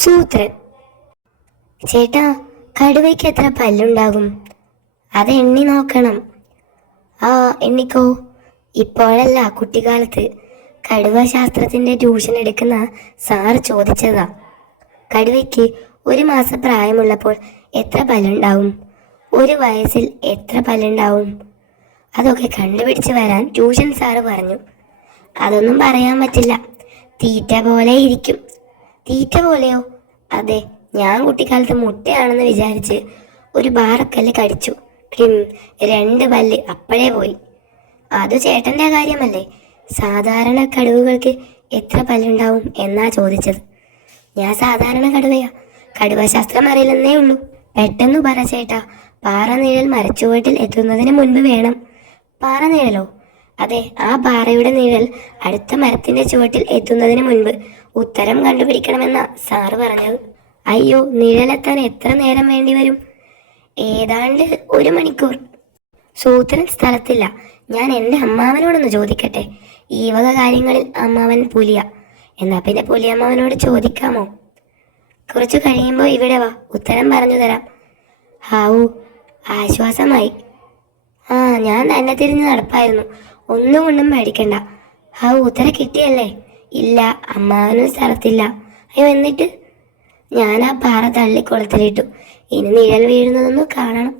സൂത്രൻ. ചേട്ടാ, കടുവയ്ക്ക് എത്ര പല്ലുണ്ടാകും? അത് എണ്ണി നോക്കണം. ആ, എണ്ണിക്കോ. ഇപ്പോഴല്ല, കുട്ടിക്കാലത്ത് കടുവ ശാസ്ത്രത്തിന്റെ ട്യൂഷൻ എടുക്കുന്ന സാറ് ചോദിച്ചതാ. കടുവയ്ക്ക് 1 മാസം പ്രായമുള്ളപ്പോൾ എത്ര പല്ലുണ്ടാവും? 1 വയസ്സിൽ എത്ര പല്ലുണ്ടാവും? അതൊക്കെ കണ്ടുപിടിച്ച് വരാൻ ട്യൂഷൻ സാറ് പറഞ്ഞു. അതൊന്നും പറയാൻ പറ്റില്ല. തീറ്റ പോലെ ഇരിക്കും. തീറ്റ പോലെയോ? അതെ. ഞാൻ കുട്ടിക്കാലത്ത് മുട്ടയാണെന്ന് വിചാരിച്ച് ഒരു പാറക്കല്ല് കടിച്ചു. ക്രിം, 2 പല്ല് അപ്പോഴേ പോയി. അത് ചേട്ടന്റെ കാര്യമല്ലേ? സാധാരണ കടുവകൾക്ക് എത്ര പല്ലുണ്ടാവും എന്നാ ചോദിച്ചത്. ഞാൻ സാധാരണ കടുവയാ. കടുവശാസ്ത്രം അറിയില്ലെന്നേ ഉള്ളൂ. പെട്ടെന്ന് പറ ചേട്ടാ. പാറനിഴൽ മരച്ചുവട്ടിൽ എത്തുന്നതിന് മുൻപ് വേണം. പാറനിഴലോ? അതെ, ആ പാറയുടെ നിഴൽ അടുത്ത മരത്തിന്റെ ചുവട്ടിൽ എത്തുന്നതിന് മുൻപ് ഉത്തരം കണ്ടുപിടിക്കണമെന്നാ സാറ് പറഞ്ഞത്. അയ്യോ, നിഴലെത്താൻ എത്ര നേരം വേണ്ടി വരും? ഏതാണ്ട് 1 മണിക്കൂർ. സൂത്രൻ സ്ഥലത്തില്ല. ഞാൻ എൻ്റെ അമ്മാവനോടൊന്ന് ചോദിക്കട്ടെ. ഈ വക കാര്യങ്ങളിൽ അമ്മാവൻ പുലിയ. എന്നാ പിന്നെ പുലിയമ്മാവനോട് ചോദിക്കാമോ? കുറച്ചു കഴിയുമ്പോൾ ഇവിടെ വാ, ഉത്തരം പറഞ്ഞു തരാം. ഹാവൂ, ആശ്വാസമായി. ആ, ഞാൻ തന്നെ തിരിഞ്ഞ് നടപ്പായിരുന്നു. ഒന്നുകൊണ്ടും പേടിക്കണ്ട. ഹാവൂ, ഉത്തരം കിട്ടിയല്ലേ? ഇല്ല, അമ്മാവനും സ്ഥലത്തില്ല. അയ്യോ, എന്നിട്ട്? ഞാൻ ആ പാറ തള്ളിക്കുളത്തിലിട്ടു. ഇനി നിഴൽ വീഴുന്നതൊന്ന് കാണണം.